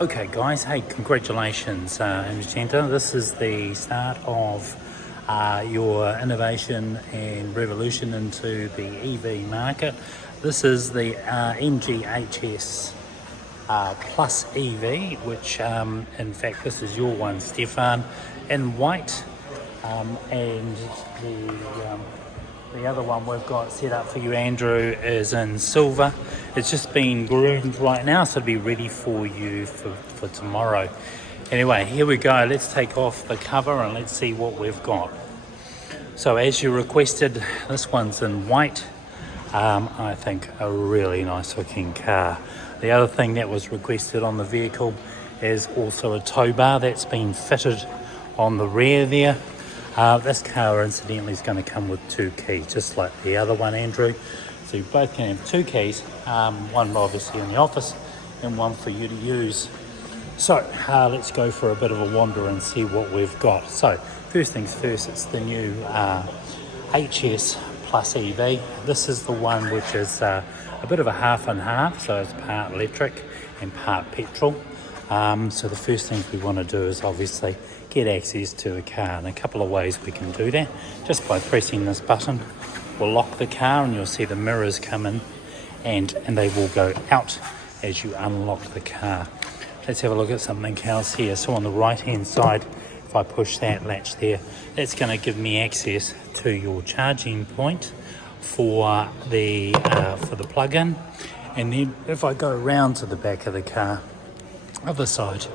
Okay guys, hey, congratulations Magenta. This is the start of your innovation and revolution into the EV market. This is the MGHS Plus EV, which in fact this is your one, Stefan, in white, and the other one we've got set up for you, Andrew, is in silver. It's just been groomed right now, so it'll be ready for you for tomorrow. Anyway, here we go. Let's take off the cover and let's see what we've got. So as you requested, this one's in white. I think a really nice looking car. The other thing that was requested on the vehicle is also a tow bar that's been fitted on the rear there. This car incidentally is going to come with 2 keys, just like the other one, Andrew. So you both can have 2 keys, one obviously in the office and one for you to use. So let's go for a bit of a wander and see what we've got. So first things first, it's the new HS Plus EV. This is the one which is a bit of a half and half, so it's part electric and part petrol. So the first thing we want to do is obviously get access to the car, and a couple of ways we can do that. Just by pressing this button, we'll lock the car and you'll see the mirrors come in and they will go out as you unlock the car. Let's have a look at something else here. So on the right hand side, if I push that latch there, that's going to give me access to your charging point for the plug-in. And then if I go around to the back of the car, other side,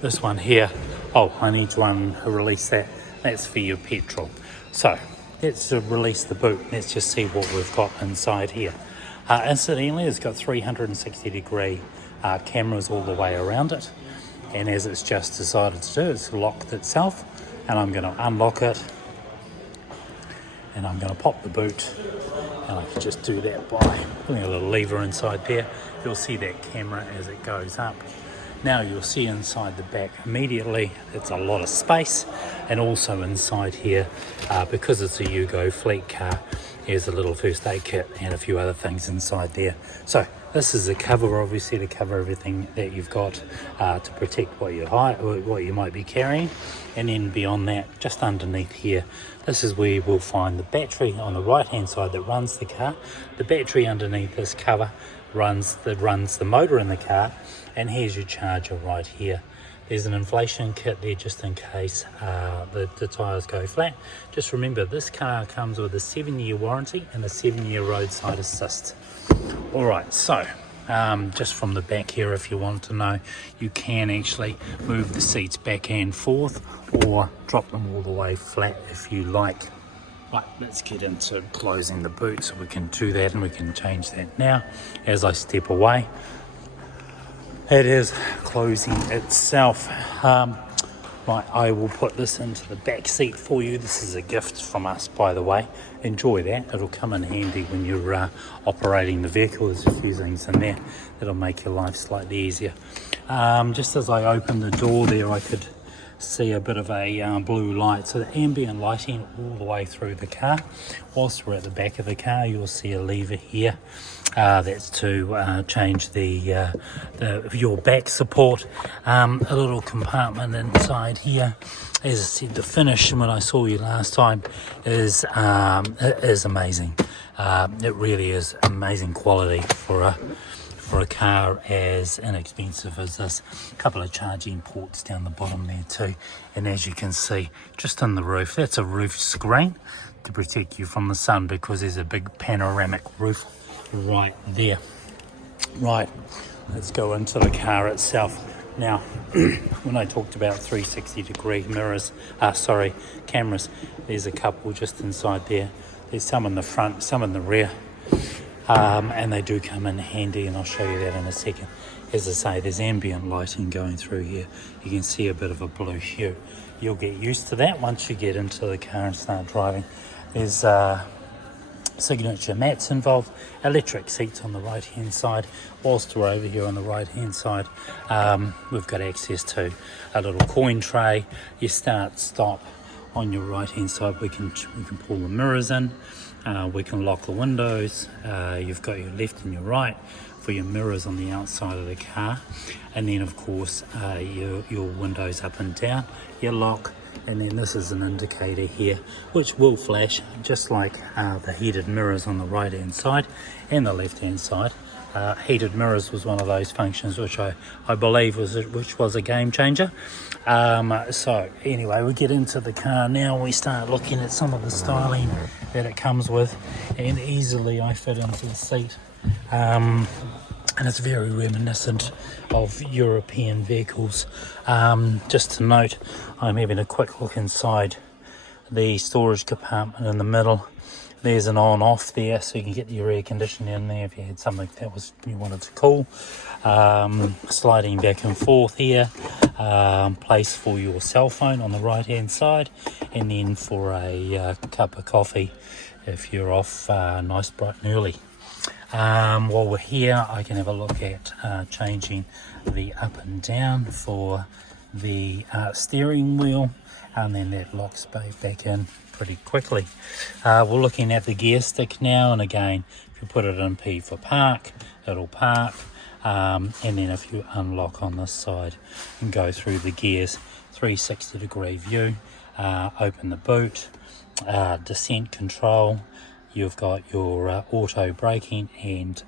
this one here, oh, I need to release that. That's for your petrol. So let's release the boot. Let's just see what we've got inside here. Incidentally, it's got 360 degree cameras all the way around it, and as it's just decided to do, it's locked itself, and I'm going to unlock it and I'm going to pop the boot, and I can just do that by putting a little lever inside there. You'll see that camera as it goes up. Now you'll see inside the back immediately it's a lot of space, and also inside here, because it's a Yugo fleet car, here's a little first aid kit and a few other things inside there. So this is a cover, obviously, to cover everything that you've got to protect what you might be carrying. And then beyond that, just underneath here, this is where you will find the battery on the right hand side that runs the car. The battery underneath this cover runs the motor in the car, and here's your charger right here. There's an inflation kit there just in case the tyres go flat. Just remember, this car comes with a 7-year warranty and a 7-year roadside assist. Alright, so just from the back here, if you want to know, you can actually move the seats back and forth or drop them all the way flat if you like. Right, let's get into closing the boot, so we can do that, and we can change that now as I step away. It is closing itself. Right, I will put this into the back seat for you. This is a gift from us, by the way. Enjoy that. It'll come in handy when you're operating the vehicle. There's a few things in there that'll make your life slightly easier. Just as I opened the door there, I could see a bit of a blue light, so the ambient lighting all the way through the car. Whilst we're at the back of the car, you'll see a lever here. That's to change your back support. A little compartment inside here. As I said, the finish when I saw you last time is amazing. It really is amazing quality for a car as inexpensive as this. A couple of charging ports down the bottom there too, and as you can see, just on the roof, that's a roof screen to protect you from the sun, because there's a big panoramic roof right there. Right, let's go into the car itself. Now, when I talked about 360 degree cameras, there's a couple just inside there. There's some in the front, some in the rear. And they do come in handy, and I'll show you that in a second. As I say, there's ambient lighting going through here. You can see a bit of a blue hue. You'll get used to that once you get into the car and start driving. There's signature mats involved, electric seats on the right hand side. Whilst we're over here on the right hand side, we've got access to a little coin tray. You start, stop on your right hand side. We can pull the mirrors in. We can lock the windows. You've got your left and your right for your mirrors on the outside of the car, and then of course your windows up and down, your lock, and then this is an indicator here which will flash just like the heated mirrors on the right hand side and the left hand side. Heated mirrors was one of those functions which I believe was a game changer. So anyway, we get into the car now and we start looking at some of the styling that it comes with, and easily I fit into the seat, and it's very reminiscent of European vehicles. Just to note, I'm having a quick look inside the storage compartment in the middle. There's an on-off there, so you can get your air conditioning in there if you had something that you wanted to cool. Sliding back and forth here, place for your cell phone on the right hand side, and then for a cup of coffee if you're off nice bright and early. While we're here, I can have a look at changing the up and down for the steering wheel, and then that locks back in pretty quickly. We're looking at the gear stick now, and again, if you put it in P for park, it'll park, and then if you unlock on this side and go through the gears, 360-degree view, open the boot, descent control, you've got your auto braking and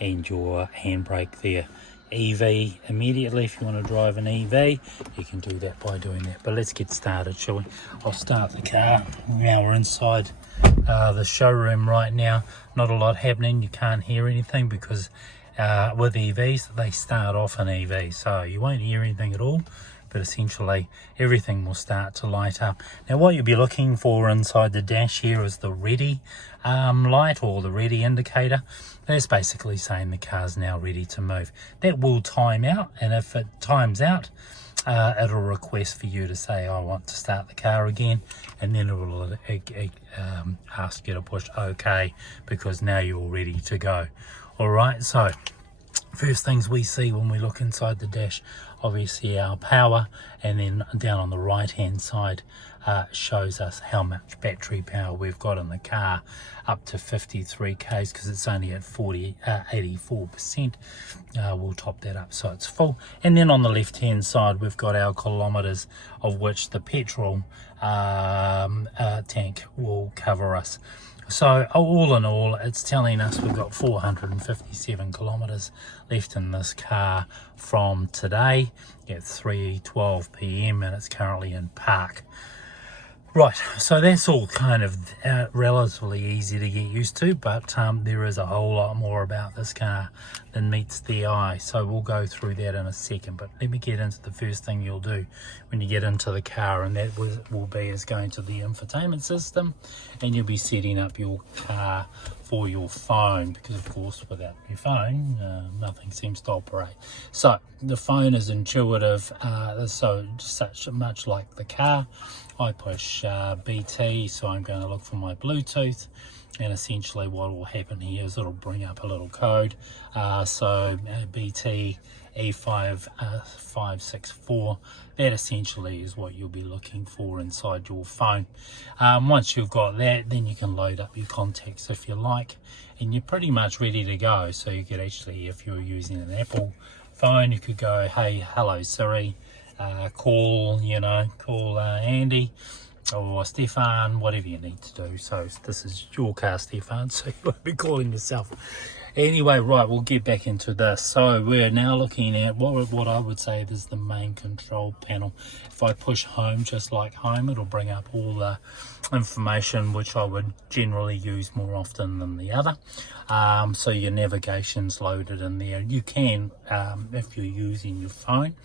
your handbrake there. EV immediately, if you want to drive an EV, you can do that by doing that. But let's get started, shall we? I'll start the car. Now we're inside the showroom right now. Not a lot happening. You can't hear anything because with EVs, they start off an EV, so you won't hear anything at all. But essentially everything will start to light up. Now what you'll be looking for inside the dash here is the ready light, or the ready indicator. That's basically saying the car's now ready to move. That will time out, and if it times out, it'll request for you to say, I want to start the car again, and then it will ask you to push OK, because now you're ready to go. Alright, so first things we see when we look inside the dash, obviously our power, and then down on the right hand side shows us how much battery power we've got in the car, up to 53 k's, because it's only at 84%. We'll top that up so it's full, and then on the left hand side we've got our kilometers, of which the petrol tank will cover us. So all in all, it's telling us we've got 457 kilometers left in this car from today at 3:12 p.m. and it's currently in park. Right, so that's all kind of relatively easy to get used to, but there is a whole lot more about this car than meets the eye, so we'll go through that in a second. But let me get into the first thing you'll do when you get into the car, and that will be going to the infotainment system, and you'll be setting up your car for your phone, because of course without your phone nothing seems to operate. So the phone is intuitive, so much like the car. I push BT, so I'm going to look for my Bluetooth, and essentially what will happen here is it'll bring up a little code. So BT E5564, that essentially is what you'll be looking for inside your phone. Once you've got that, then you can load up your contacts if you like, and you're pretty much ready to go. So you could actually, if you're using an Apple phone, you could go, hey, hello Siri, call Andy or Stefan, whatever you need to do. So this is your car, Stefan, so you won't be calling yourself. Anyway, right, we'll get back into this. So we're now looking at what I would say is the main control panel. If I push home, just like home, it'll bring up all the information which I would generally use more often than the other. So your navigation's loaded in there. You can, if you're using your phone,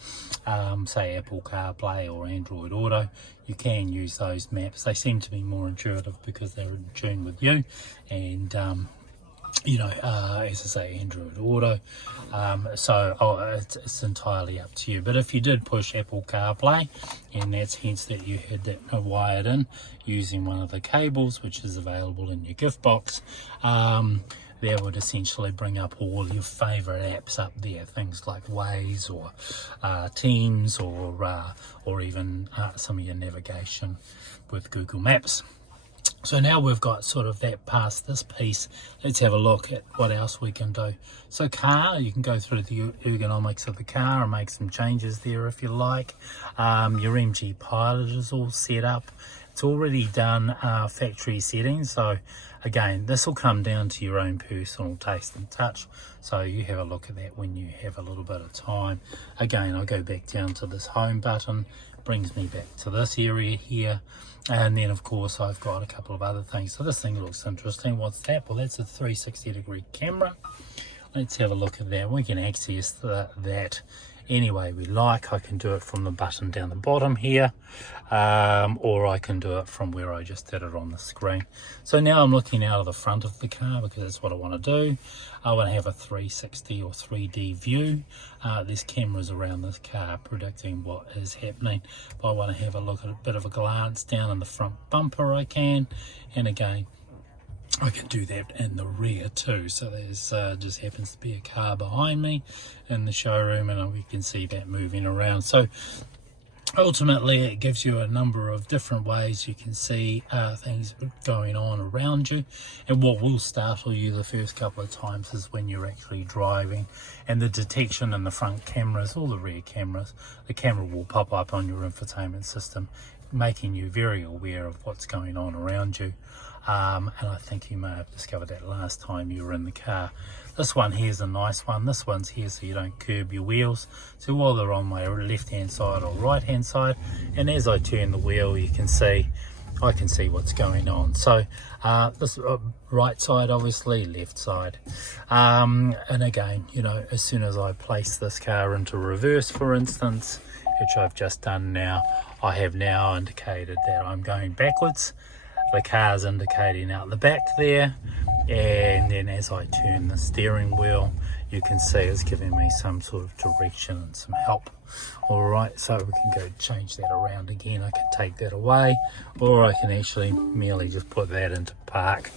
say Apple CarPlay or Android Auto, you can use those maps. They seem to be more intuitive because they're in tune with you, and as I say, Android Auto, it's entirely up to you. But if you did push Apple CarPlay, and that's hence that you had that wired in using one of the cables which is available in your gift box, that would essentially bring up all your favorite apps up there, things like Waze or Teams, or even some of your navigation with Google Maps. So now we've got sort of that past this piece, let's have a look at what else we can do. So car, you can go through the ergonomics of the car and make some changes there if you like. Your MG Pilot is all set up. It's already done factory settings, so again, this will come down to your own personal taste and touch, so you have a look at that when you have a little bit of time. Again, I'll go back down to this home button, brings me back to this area here, and then of course I've got a couple of other things. So this thing looks interesting. What's that? Well, that's a 360-degree camera. Let's have a look at that. We can access that any way we like. I can do it from the button down the bottom here, or I can do it from where I just did it on the screen. So now I'm looking out of the front of the car because that's what I want to do. I want to have a 360 or 3D view. There's cameras around this car predicting what is happening. If I want to have a look at a bit of a glance down in the front bumper, I can. And again, I can do that in the rear too. So there's just happens to be a car behind me in the showroom, and we can see that moving around. So ultimately it gives you a number of different ways you can see things going on around you. And what will startle you the first couple of times is when you're actually driving, and the detection in the front cameras or the rear cameras, the camera will pop up on your infotainment system, making you very aware of what's going on around you. And I think you may have discovered that last time you were in the car. This one here is a nice one. This one's here so you don't curb your wheels. So while they're on my left hand side or right hand side, and as I turn the wheel, you can see, I can see what's going on. So this right side, obviously, left side. And again, you know, as soon as I place this car into reverse, for instance, which I've just done now, I have now indicated that I'm going backwards. The car's indicating out the back there, and then as I turn the steering wheel, you can see it's giving me some sort of direction and some help. All right, so we can go change that around again. I can take that away, or I can actually merely just put that into park,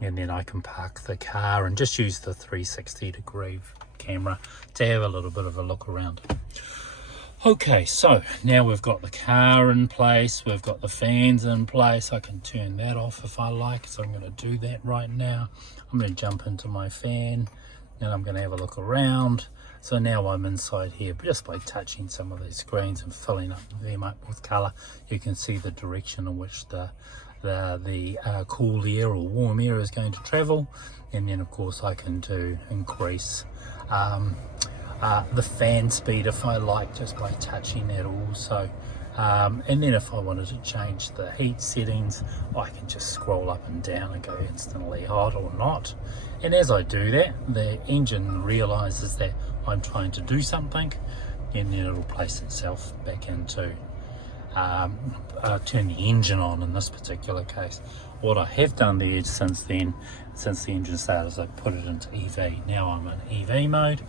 and then I can park the car and just use the 360-degree camera to have a little bit of a look around. Okay, so now we've got the car in place, we've got the fans in place. I can turn that off if I like, so I'm going to do that right now. I'm going to jump into my fan, and I'm going to have a look around. So now I'm inside here, but just by touching some of these screens and filling them up with colour, you can see the direction in which the cool air or warm air is going to travel. And then of course I can increase the fan speed if I like, just by touching that also. And then if I wanted to change the heat settings, I can just scroll up and down and go instantly hot or not. And as I do that, the engine realizes that I'm trying to do something, and then it'll place itself back into turn the engine on in this particular case. What I have done there since then, since the engine started, is I put it into EV. Now I'm in EV mode,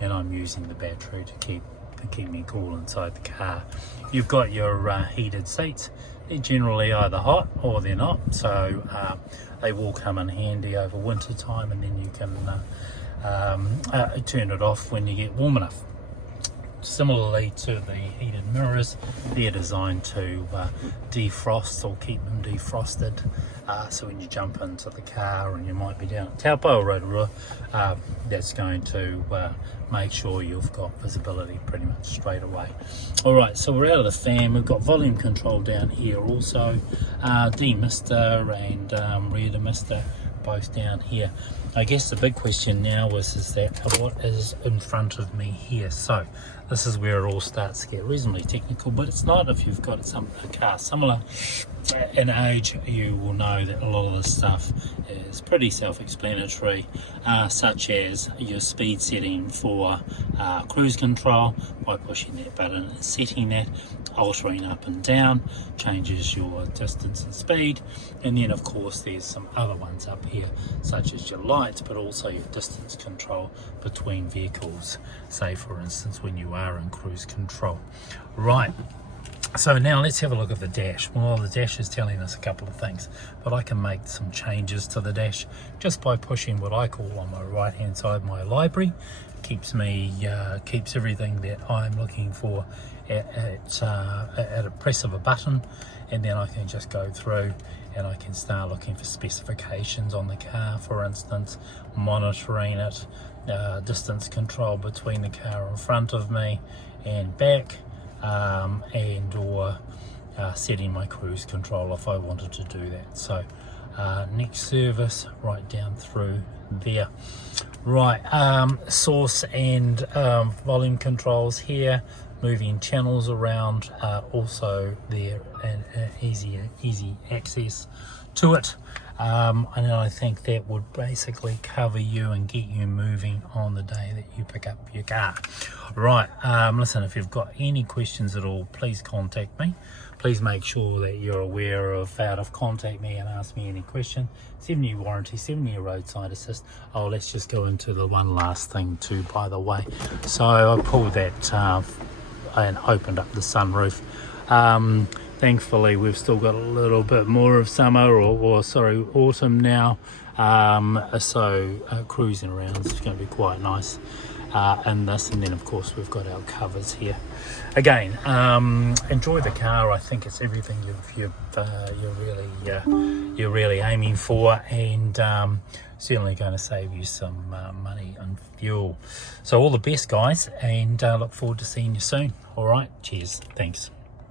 and I'm using the battery to keep me cool inside the car. You've got your heated seats. They're generally either hot or they're not, so they will come in handy over winter time, and then you can turn it off when you get warm enough. Similarly to the heated mirrors, they're designed to defrost or keep them defrosted. So when you jump into the car and you might be down at Taupo or Rotorua, that's going to make sure you've got visibility pretty much straight away. Alright, so we're out of the fan. We've got volume control down here also, demister and rear demister, both down here. I guess the big question now is that what is in front of me here? So this is where it all starts to get reasonably technical, but it's not. If you've got a car similar in age, you will know that a lot of this stuff is pretty self-explanatory, such as your speed setting for cruise control. By pushing that button and setting that, altering up and down changes your distance and speed. And then of course there's some other ones up here, such as your lights, but also your distance control between vehicles, say for instance when you are in cruise control. Right, so now let's have a look at the dash. Well, the dash is telling us a couple of things, but I can make some changes to the dash just by pushing what I call on my right hand side my library. Keeps everything that I'm looking for at a press of a button, and then I can just go through and I can start looking for specifications on the car, for instance, monitoring it, distance control between the car in front of me and back, and or setting my cruise control if I wanted to do that. So next service right down through there. Right, source and volume controls here, moving channels around, also there, and easy access to it. And I think that would basically cover you and get you moving on the day that you pick up your car. Right, listen, if you've got any questions at all, please contact me. Please make sure that you're aware of how to contact me and ask me any question. 7-year warranty, 7-year roadside assist. Oh, let's just go into the one last thing too, by the way. So I pulled that and opened up the sunroof. Thankfully, we've still got a little bit more of summer, or sorry, autumn now. So cruising around is going to be quite nice. And then of course we've got our covers here. Again, enjoy the car. I think it's everything you're really aiming for, and certainly going to save you some money and fuel. So all the best, guys, and look forward to seeing you soon. All right, cheers, thanks.